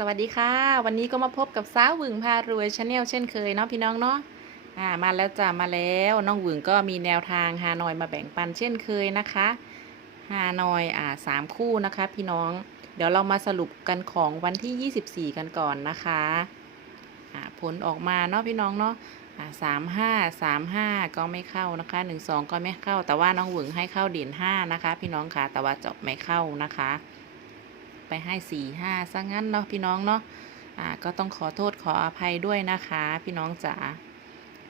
สวัสดีค่ะ วันนี้ก็มาพบกับสาววึงพารวยชาแนลเช่นเคยเนาะพี่น้องเนาะอ่ามาแล้วจ้ะมาแล้วน้องวึงก็มีแนวทางฮานอยมาแบ่งปันเช่นเคยนะคะฮานอยอ่าสามคู่นะคะ พี่น้องเดี๋ยวเรามาสรุปกันของวันที่ 24 กันก่อนนะคะอ่าผลออกมาเนาะพี่น้องเนาะอ่าสามห้าสามห้าก็ไม่เข้านะคะหนึ่งสองก็ไม่เข้า แต่ว่าน้องวึงให้เข้าเด่นห้านะคะ พี่น้องค่ะแต่ว่าจบไม่เข้านะคะ ไปให้สี่ห้าซะงั้นเนาะพี่น้องเนาะอ่าก็ต้องขอโทษขออภัยด้วยนะคะ พี่น้องจ๋า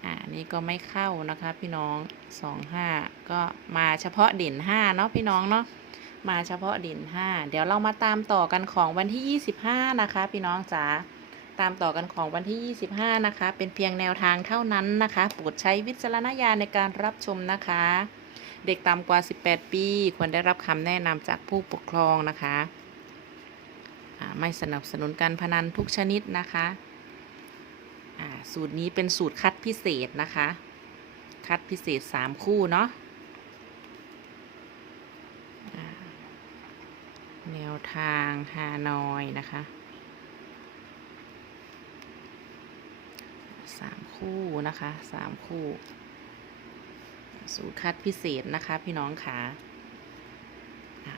อ่านี่ก็ไม่เข้านะคะพี่น้องสองห้าก็มาเฉพาะเด่นห้าเนาะพี่น้องเนาะมาเฉพาะเด่นห้าเดี๋ยวเรามาตามต่อกันของวันที่ยี่สิบห้านะคะ พี่น้องจ๋าตามต่อกันของวันที่ 25 นะคะ เป็นเพียงแนวทางเท่านั้นนะคะ โปรดใช้วิจารณญาณในการรับชมนะคะ เด็กต่ำกว่า 18 ปี ควรได้รับคำแนะนำจากผู้ปกครองนะคะ ไม่สนับสนุนการพนันทุกชนิดนะคะสูตรนี้เป็นสูตรคัดพิเศษนะคะ คัดพิเศษ3คู่เนาะแนวทางฮานอยนะคะสามคู่นะคะสามคู่ สูตรคัดพิเศษนะคะพี่น้องค่ะอะ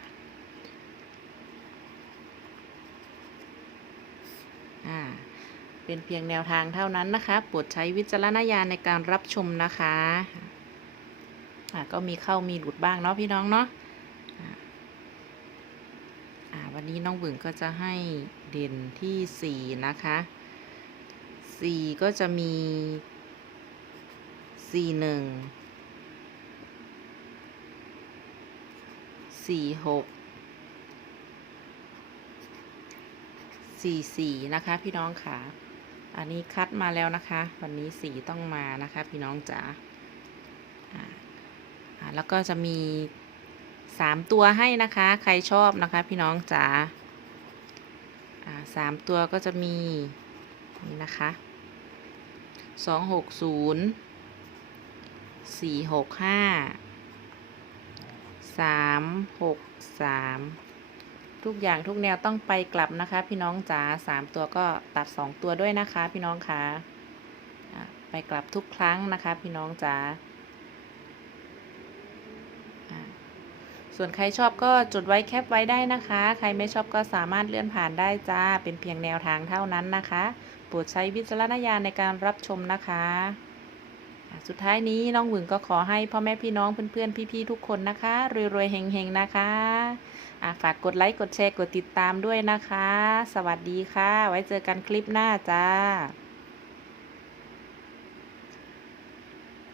อ่า เป็นเพียงแนวทางเท่านั้นนะคะโปรดใช้วิจารณญาณในการรับชมนะคะะก็มีเข้ามีหลุดบ้างเนาะพี่น้องเนาะะวันนี้น้องบึงก็จะให้เด่นที่สี่นะคะสี่ก็จะมีสี่หนึ่งสี่หกสี่สี่นะคะ พี่น้องค่ะ อันนี้คัดมาแล้วนะคะ วันนี้สีต้องมานะคะพี่น้องจ๋าอ่าอ่าแล้วก็จะมีสามตัวให้นะคะ ใครชอบนะคะ พี่น้องจ๋าอ่าสามตัวก็จะมีนี่นะคะสองหกศูนย์สี่หกห้าสามหกสาม ทุกอย่างทุกแนวต้องไปกลับนะคะ พี่น้องจ๋าสามตัวก็ตัดสองตัวด้วยนะคะ พี่น้องคะ่ะไปกลับทุกครั้งนะคะ พี่น้องจ๋าส่วนใครชอบก็จดไว้แคปไว้ได้นะคะ ใครไม่ชอบก็สามารถเลื่อนผ่านได้จ้า เป็นเพียงแนวทางเท่านั้นนะคะ โปรดใช้วิจารณญาณในการรับชมนะคะ สุดท้ายนี้น้องหวึงก็ขอให้พ่อแม่พี่น้องเพื่อนๆ พี่ๆทุกคนนะคะ รวยๆเฮงๆนะคะอะฝากกดไลค์กดแชร์กดติดตามด้วยนะคะ สวัสดีค่ะ ไว้เจอกันคลิปหน้าจ้า